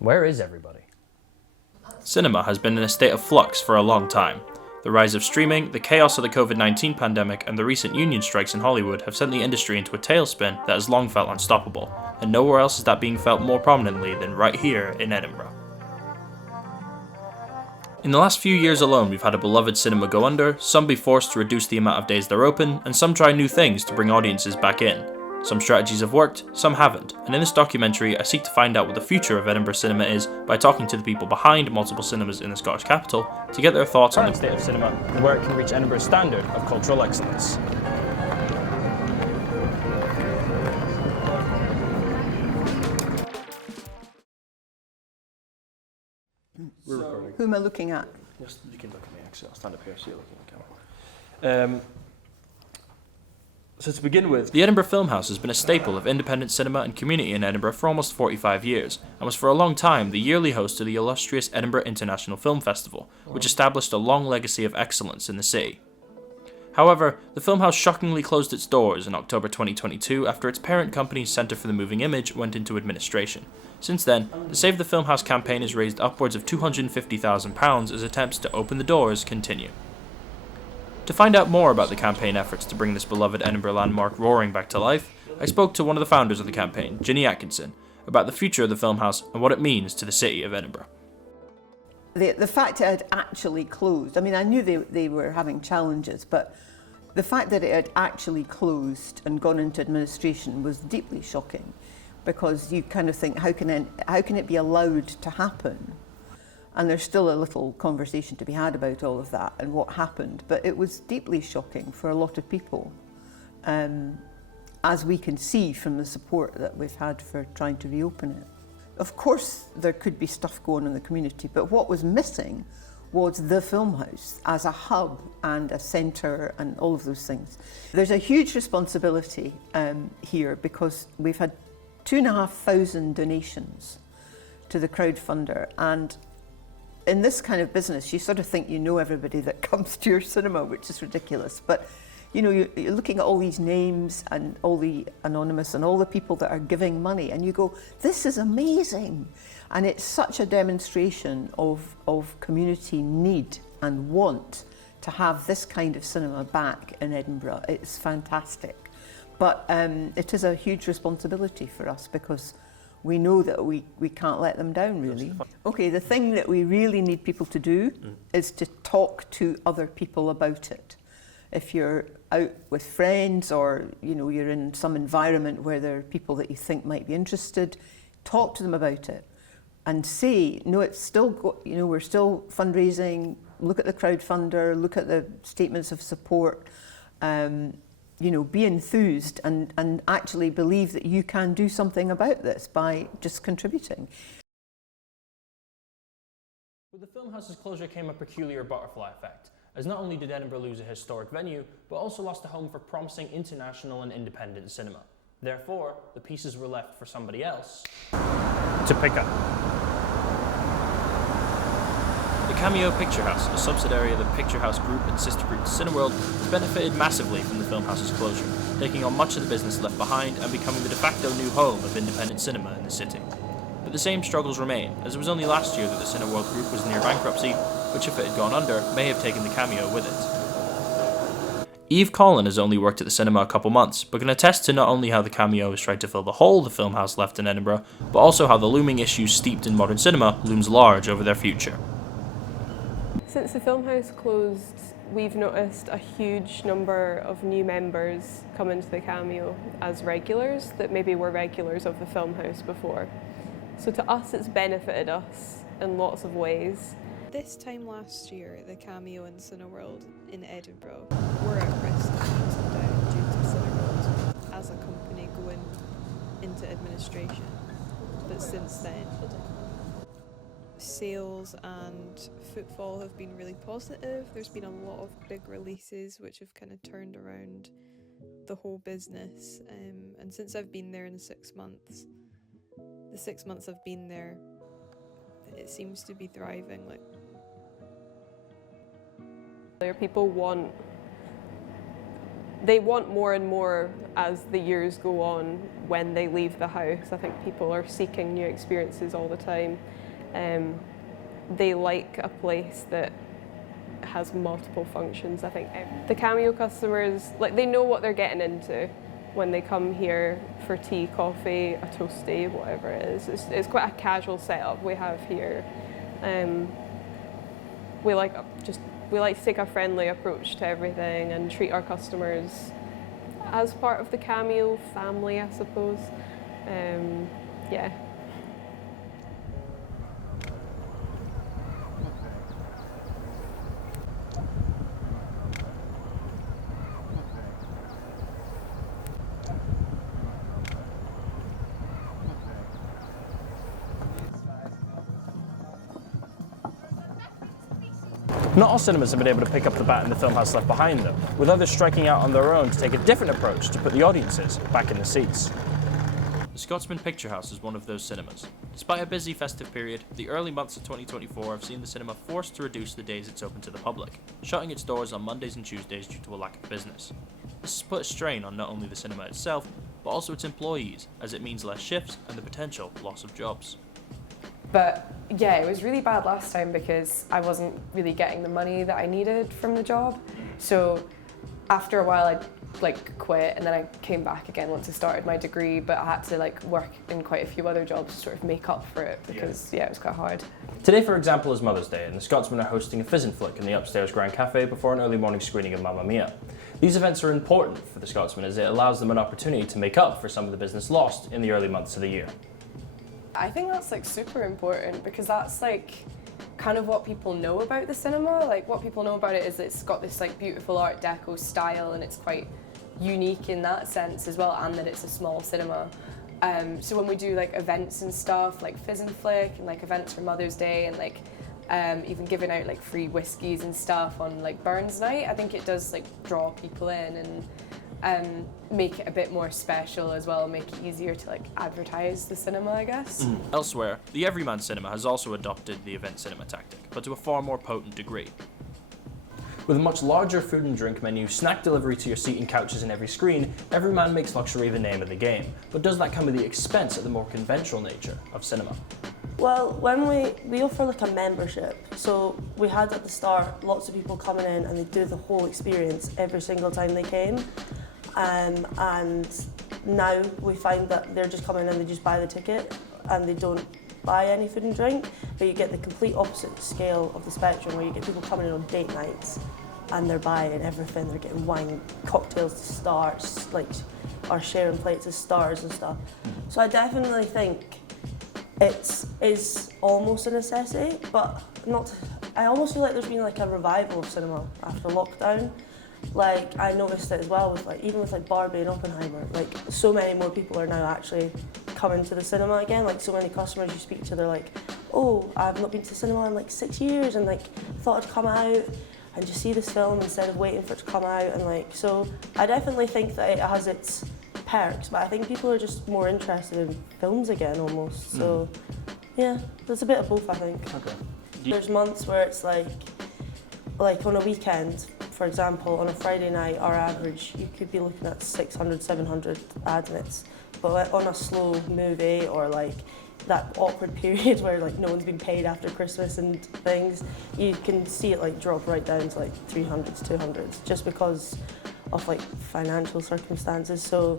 Where is everybody? Cinema has been in a state of flux for a long time. The rise of streaming, the chaos of the COVID-19 pandemic, and the recent union strikes in Hollywood have sent the industry into a tailspin that has long felt unstoppable, and nowhere else is that being felt more prominently than right here in Edinburgh. In the last few years alone, we've had a beloved cinema go under, some be forced to reduce the amount of days they're open, and some try new things to bring audiences back in. Some strategies have worked, some haven't, and in this documentary I seek to find out what the future of Edinburgh cinema is by talking to the people behind multiple cinemas in the Scottish capital to get their thoughts on the Current state of cinema and where it can reach Edinburgh's standard of cultural excellence. We're recording. Who am I looking at? Yes, you can look at me actually, I'll stand up here so you're looking at the camera. So to begin with, the Edinburgh Filmhouse has been a staple of independent cinema and community in Edinburgh for almost 45 years, and was for a long time the yearly host of the illustrious Edinburgh International Film Festival, which established a long legacy of excellence in the city. However, the Filmhouse shockingly closed its doors in October 2022 after its parent company's Centre for the Moving Image went into administration. Since then, the Save the Filmhouse campaign has raised upwards of £250,000 as attempts to open the doors continue. To find out more about the campaign efforts to bring this beloved Edinburgh landmark roaring back to life, I spoke to one of the founders of the campaign, Ginny Atkinson, about the future of the Filmhouse and what it means to the city of Edinburgh. The fact it had actually closed, I mean, I knew they were having challenges, but the fact that it had actually closed and gone into administration was deeply shocking, because you kind of think, how can it be allowed to happen? And there's still a little conversation to be had about all of that and what happened, but it was deeply shocking for a lot of people, as we can see from the support that we've had for trying to reopen it. Of course, there could be stuff going on in the community, but what was missing was the Filmhouse as a hub and a centre and all of those things. There's a huge responsibility here, because we've had 2,500 donations to the crowdfunder, and in this kind of business, you sort of think you know everybody that comes to your cinema, which is ridiculous. But you know, you're looking at all these names and all the anonymous and all the people that are giving money, and you go, this is amazing. And it's such a demonstration of community need and want to have this kind of cinema back in Edinburgh. It's fantastic. But it is a huge responsibility for us, because we know that we can't let them down, really. Okay, the thing that we really need people to do is to talk to other people about it. If you're out with friends, or you know, you're in some environment where there are people that you think might be interested, talk to them about it and say, no, it's still, you know, we're still fundraising, look at the crowdfunder, look at the statements of support, you know, be enthused and actually believe that you can do something about this by just contributing. With the Filmhouse's closure came a peculiar butterfly effect, as not only did Edinburgh lose a historic venue, but also lost a home for promising international and independent cinema. Therefore, the pieces were left for somebody else to pick up. The Cameo Picture House, a subsidiary of the Picture House Group and sister group to Cineworld, has benefited massively from the Filmhouse's closure, taking on much of the business left behind and becoming the de facto new home of independent cinema in the city. But the same struggles remain, as it was only last year that the Cineworld Group was near bankruptcy, which, if it had gone under, may have taken the Cameo with it. Eve Collin has only worked at the cinema a couple months, but can attest to not only how the Cameo has tried to fill the hole the Filmhouse left in Edinburgh, but also how the looming issues steeped in modern cinema looms large over their future. Since the Filmhouse closed, we've noticed a huge number of new members come into the Cameo as regulars that maybe were regulars of the Filmhouse before. So to us, it's benefited us in lots of ways. This time last year, the Cameo and Cineworld in Edinburgh were at risk of closing down due to Cineworld as a company going into administration. But since then, sales and footfall have been really positive. There's been a lot of big releases which have kind of turned around the whole business. And since I've been there in the 6 months I've been there, it seems to be thriving. People want they want more and more as the years go on when they leave the house. I think people are seeking new experiences all the time. They like a place that has multiple functions. I think the Cameo customers, like, they know what they're getting into when they come here for tea, coffee, a toasty, whatever it is. It's quite a casual setup we have here. We like to take a friendly approach to everything and treat our customers as part of the Cameo family, I suppose. Yeah. Not all cinemas have been able to pick up the baton the Filmhouse left behind them, with others striking out on their own to take a different approach to put the audiences back in the seats. The Scotsman Picture House is one of those cinemas. Despite a busy festive period, the early months of 2024 have seen the cinema forced to reduce the days it's open to the public, shutting its doors on Mondays and Tuesdays due to a lack of business. This has put a strain on not only the cinema itself, but also its employees, as it means less shifts and the potential loss of jobs. But yeah, it was really bad last time because I wasn't really getting the money that I needed from the job. So after a while I quit, and then I came back again once I started my degree, but I had to work in quite a few other jobs to sort of make up for it because it was quite hard. Today, for example, is Mother's Day, and the Scotsmen are hosting a fizz flick in the upstairs Grand Cafe before an early morning screening of Mamma Mia. These events are important for the Scotsmen as it allows them an opportunity to make up for some of the business lost in the early months of the year. I think that's super important because that's kind of what people know about the cinema. What people know about it is it's got this beautiful Art Deco style, and it's quite unique in that sense as well, and that it's a small cinema. So when we do events and stuff like Fizz and Flick and events for Mother's Day and even giving out free whiskies and stuff on Burns Night, I think it does draw people in and make it a bit more special as well, and make it easier to advertise the cinema, I guess. Elsewhere, the Everyman Cinema has also adopted the event cinema tactic, but to a far more potent degree. With a much larger food and drink menu, snack delivery to your seat and couches in every screen, Everyman makes luxury the name of the game. But does that come at the expense of the more conventional nature of cinema? Well, when we offer a membership, so we had at the start lots of people coming in and they do the whole experience every single time they came. And now we find that they're just coming in and they just buy the ticket and they don't buy any food and drink, but you get the complete opposite scale of the spectrum where you get people coming in on date nights and they're buying everything. They're getting wine, cocktails to stars, are sharing plates of stars and stuff. So I definitely think it is almost a necessity, but not. I almost feel there's been a revival of cinema after lockdown. I noticed it as well with even with Barbie and Oppenheimer. So many more people are now actually coming to the cinema again. So many customers you speak to, they're like, oh, I've not been to cinema in 6 years, and thought I'd come out and just see this film instead of waiting for it to come out. And so I definitely think that it has its perks, but I think people are just more interested in films again almost. So yeah, there's a bit of both, I think. Okay. There's months where it's like on a weekend, for example, on a Friday night, our average, you could be looking at 600, 700 ad minutes. But on a slow movie or that awkward period where no one's been paid after Christmas and things, you can see it drop right down to 300s, 200s, just because of financial circumstances. So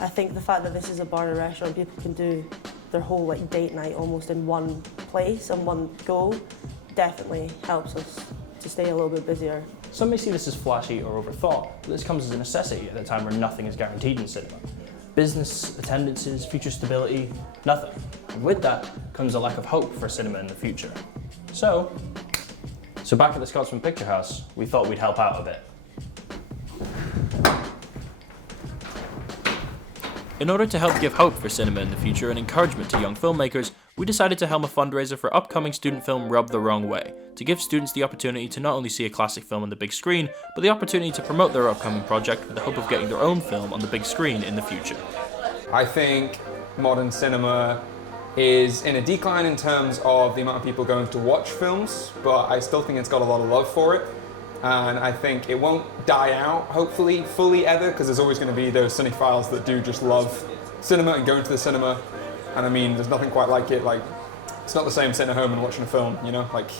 I think the fact that this is a bar and restaurant, people can do their whole date night almost in one place and one go, definitely helps us to stay a little bit busier. Some may see this as flashy or overthought, but this comes as a necessity at a time where nothing is guaranteed in cinema. Business, attendances, future stability, nothing. And with that comes a lack of hope for cinema in the future. So back at the Scotsman Picture House, we thought we'd help out a bit. In order to help give hope for cinema in the future and encouragement to young filmmakers, we decided to helm a fundraiser for upcoming student film Rub the Wrong Way, to give students the opportunity to not only see a classic film on the big screen, but the opportunity to promote their upcoming project with the hope of getting their own film on the big screen in the future. I think modern cinema is in a decline in terms of the amount of people going to watch films, but I still think it's got a lot of love for it. And I think it won't die out, hopefully, fully ever, because there's always going to be those cinephiles that do just love cinema and going to the cinema. And I mean, there's nothing quite like it. Like, it's not the same sitting at home and watching a film, you know? Like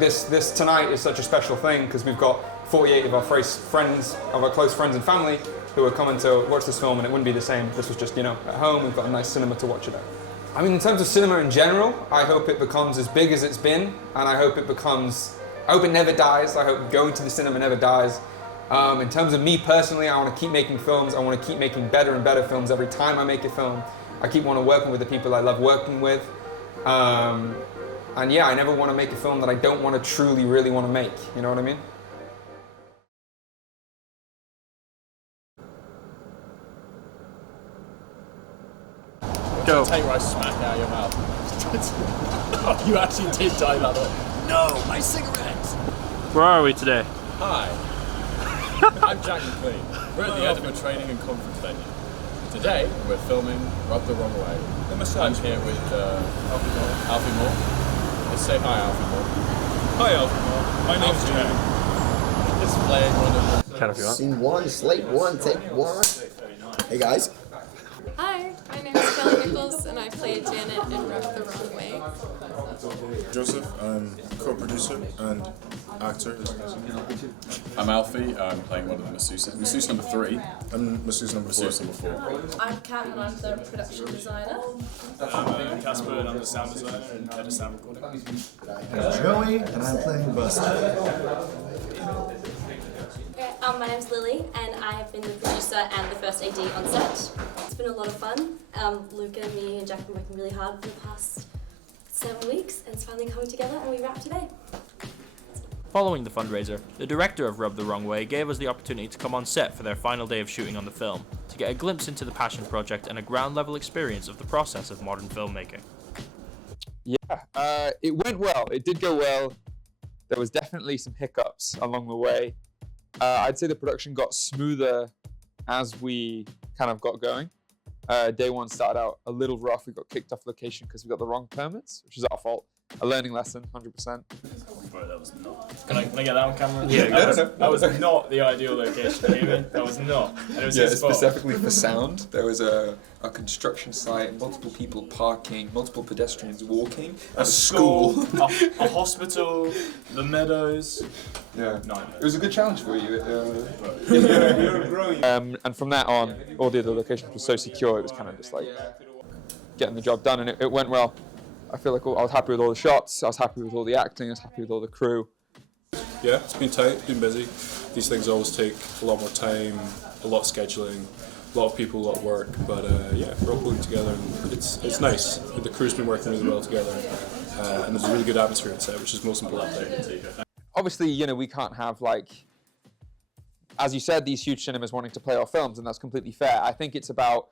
this tonight is such a special thing because we've got 48 of our close friends and family who are coming to watch this film, and it wouldn't be the same if this was just, you know, at home. We've got a nice cinema to watch it at. I mean, in terms of cinema in general, I hope it becomes as big as it's been, and I hope it never dies. I hope going to the cinema never dies. In terms of me personally, I want to keep making films. I want to keep making better and better films every time I make a film. I keep wanting to work with the people I love working with. And yeah, I never want to make a film that I don't want to truly, really want to make. You know what I mean? Go. Take right smack out of your mouth. Oh, you actually did die that way. No, my cigarettes! Where are we today? Hi. I'm Jack McLean. We're at the Edinburgh Training and Conference venue. Today, we're filming Rub the Wrong Way. I'm here with Alfie Moore. Let's say hi, Alfie Moore. Hi, Alfie Moore. My name's Jack. Just playing one of the... Kind of you want. Scene one, slate one, take one. Hey guys. Hi, my name is Kelly Nichols and I played Janet in Rub the Wrong Way. Joseph, I'm co-producer and actor. I'm Alfie. I'm playing one of the masseuses. Masseuse number 3. I'm masseuse number 4. Masseuse number 4. I'm Kat and I'm the production designer. I'm Casper and I'm the sound designer and head of sound recording. I'm Joey and I'm playing Buster. My name's Lily and I have been the producer and the first AD on set. It's been a lot of fun. Luca, me and Jack have been working really hard for the past 7 weeks and it's finally coming together and we wrap today. Following the fundraiser, the director of Rub the Wrong Way gave us the opportunity to come on set for their final day of shooting on the film, to get a glimpse into the passion project and a ground-level experience of the process of modern filmmaking. Yeah, it went well. It did go well. There was definitely some hiccups along the way. I'd say the production got smoother as we kind of got going. Day one started out a little rough. We got kicked off location because we got the wrong permits, which is our fault. A learning lesson, 100%. Bro, that was not. Can I get that on camera? Yeah, that was not the ideal location. You hear me? That was not. And it was his fault. Specifically for sound, there was a construction site, multiple people parking, multiple pedestrians walking, a school, a hospital, the meadows. Yeah, nightmare. It was a good challenge for you. You're growing. And from that on, all the other locations were so secure. It was kind of just like getting the job done, and it went well. I feel like I was happy with all the shots, I was happy with all the acting, I was happy with all the crew. Yeah, it's been tight, it's been busy. These things always take a lot more time, a lot of scheduling, a lot of people, a lot of work, but yeah, we're all pulling together and it's nice. The crew's been working really well together and there's a really good atmosphere on set, which is most important. Obviously, you know, we can't have, like, as you said, these huge cinemas wanting to play our films, and that's completely fair. I think it's about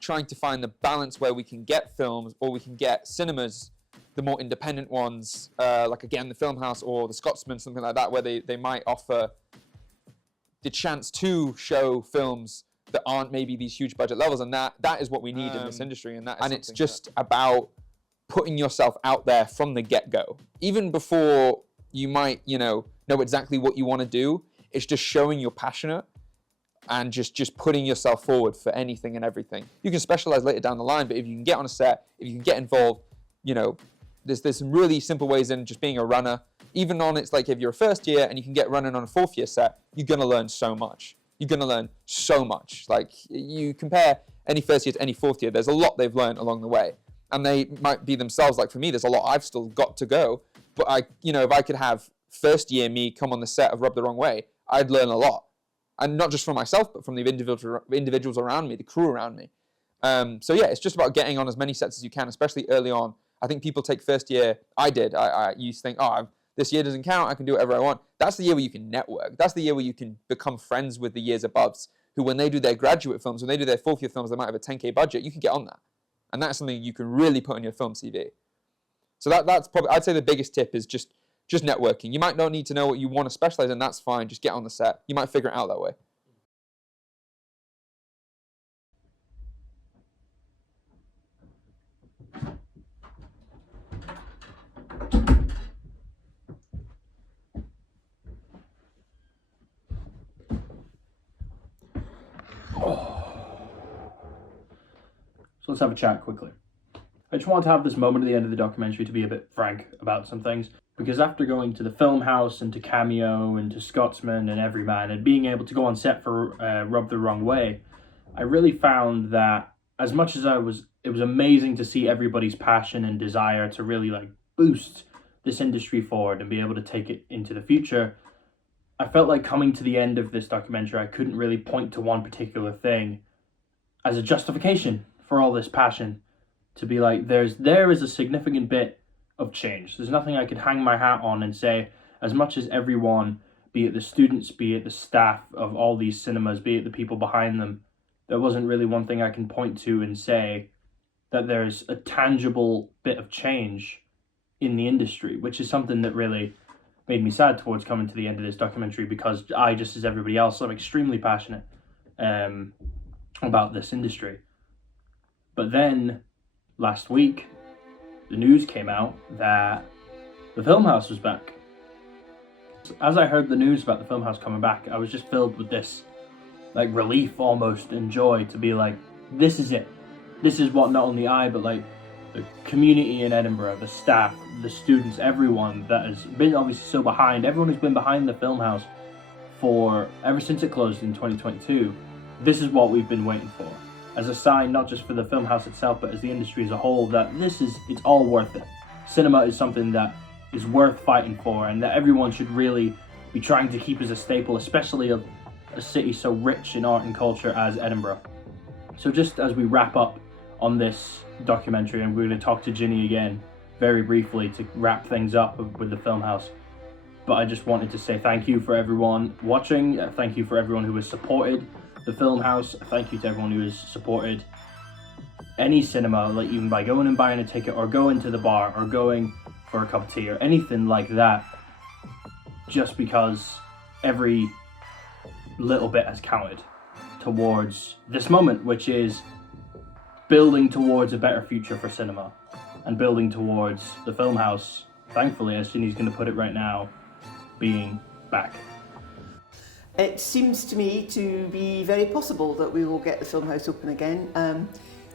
trying to find the balance where we can get films or we can get cinemas, the more independent ones, like again the Filmhouse or the Scotsman, something like that, where they might offer the chance to show films that aren't maybe these huge budget levels, and that is what we need in this industry, and it's just about putting yourself out there from the get-go. Even before you might, you know exactly what you want to do, it's just showing you're passionate and just putting yourself forward for anything and everything. You can specialize later down the line, but if you can get on a set, if you can get involved, you know, there's some really simple ways in just being a runner. Even on, it's like if you're a first year and you can get running on a fourth year set, you're gonna learn so much. You're gonna learn so much. Like, you compare any first year to any fourth year, there's a lot they've learned along the way. And they might be themselves, like for me, there's a lot I've still got to go. But if I could have first year me come on the set of Rub the Wrong Way, I'd learn a lot. And not just from myself, but from the individuals around me, the crew around me. So yeah, it's just about getting on as many sets as you can, especially early on. I think people take first year, I did. I used to think, this year doesn't count, I can do whatever I want. That's the year where you can network. That's the year where you can become friends with the years aboves, who when they do their graduate films, when they do their fourth year films, they might have a 10K budget, you can get on that. And that's something you can really put on your film CV. So that's probably, I'd say the biggest tip is just networking. You might not need to know what you want to specialize in, that's fine, just get on the set. You might figure it out that way. So let's have a chat quickly. I just wanted to have this moment at the end of the documentary to be a bit frank about some things, because after going to the Filmhouse and to Cameo and to Scotsman and Everyman and being able to go on set for Rub the Wrong Way, I really found that as much as it was amazing to see everybody's passion and desire to really like boost this industry forward and be able to take it into the future, I felt like coming to the end of this documentary, I couldn't really point to one particular thing as a justification for all this passion. To be like, there is a significant bit of change. There's nothing I could hang my hat on and say, as much as everyone, be it the students, be it the staff of all these cinemas, be it the people behind them, there wasn't really one thing I can point to and say that there's a tangible bit of change in the industry, which is something that really made me sad towards coming to the end of this documentary, because I, just as everybody else, I'm extremely passionate about this industry. But then last week, the news came out that the Filmhouse was back. As I heard the news about the Filmhouse coming back, I was just filled with this like relief almost and joy to be like, this is it. This is what not only I, but like the community in Edinburgh, the staff, the students, everyone that has been obviously so behind, everyone who's been behind the Filmhouse for ever since it closed in 2022, this is what we've been waiting for. As a sign, not just for the Filmhouse itself, but as the industry as a whole, that it's all worth it. Cinema is something that is worth fighting for, and that everyone should really be trying to keep as a staple, especially of a city so rich in art and culture as Edinburgh. So just as we wrap up on this documentary, and we're going to talk to Ginny again very briefly to wrap things up with the Filmhouse, but I just wanted to say thank you for everyone watching, thank you for everyone who has supported the Filmhouse, thank you to everyone who has supported any cinema, like even by going and buying a ticket or going to the bar or going for a cup of tea or anything like that, just because every little bit has counted towards this moment, which is building towards a better future for cinema and building towards the Filmhouse, thankfully, as Ginny's going to put it right now, being back. It seems to me to be very possible that we will get the Filmhouse open again.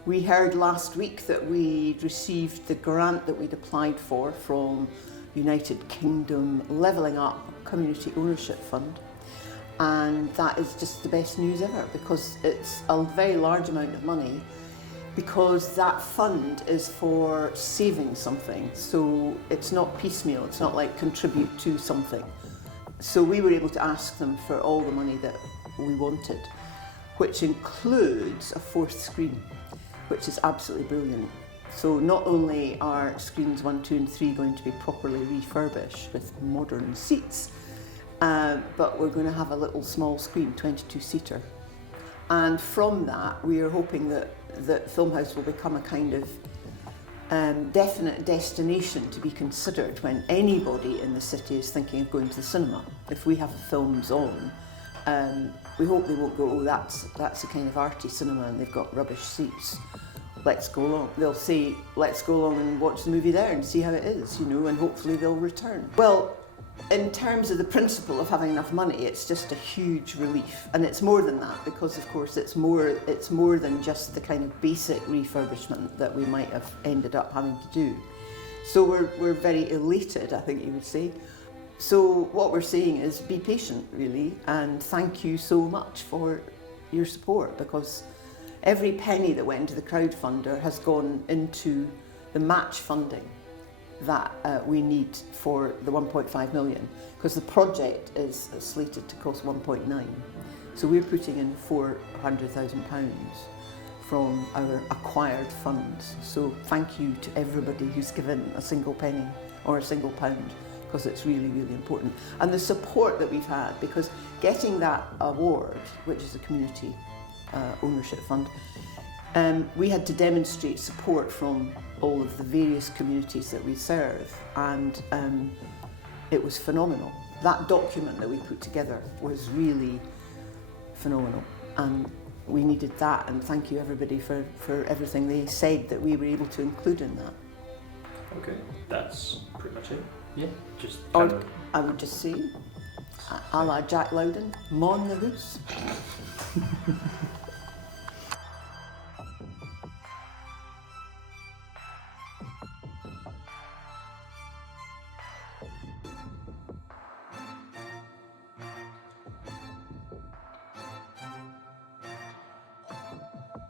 We heard last week that we'd received the grant that we'd applied for from United Kingdom Levelling Up Community Ownership Fund, and that is just the best news ever, because it's a very large amount of money, because that fund is for saving something, so it's not piecemeal, it's not like contribute to something. So we were able to ask them for all the money that we wanted, which includes a fourth screen, which is absolutely brilliant. So not only are screens 1, 2 and 3 going to be properly refurbished with modern seats, but we're going to have a little small screen, 22-seater. And from that, we are hoping that Filmhouse will become a kind of definite destination to be considered when anybody in the city is thinking of going to the cinema. If we have films on, we hope they won't go, oh, that's a kind of arty cinema and they've got rubbish seats. Let's go along. They'll say, let's go along and watch the movie there and see how it is, you know, and hopefully they'll return. Well, in terms of the principle of having enough money, it's just a huge relief, and it's more than that, because of course it's more than just the kind of basic refurbishment that we might have ended up having to do. So we're very elated, I think you would say. So what we're saying is be patient, really, and thank you so much for your support, because every penny that went into the crowdfunder has gone into the match funding that we need for the 1.5 million, because the project is slated to cost 1.9. So we're putting in £400,000 from our acquired funds. So thank you to everybody who's given a single penny or a single pound, because it's really, really important. And the support that we've had, because getting that award, which is a community ownership fund, we had to demonstrate support from all of the various communities that we serve, and it was phenomenal. That document that we put together was really phenomenal, and we needed that, and thank you everybody for everything they said that we were able to include in that. Okay, that's pretty much it. Yeah, just I would just say, a la Jack Loudon, mon the hoose.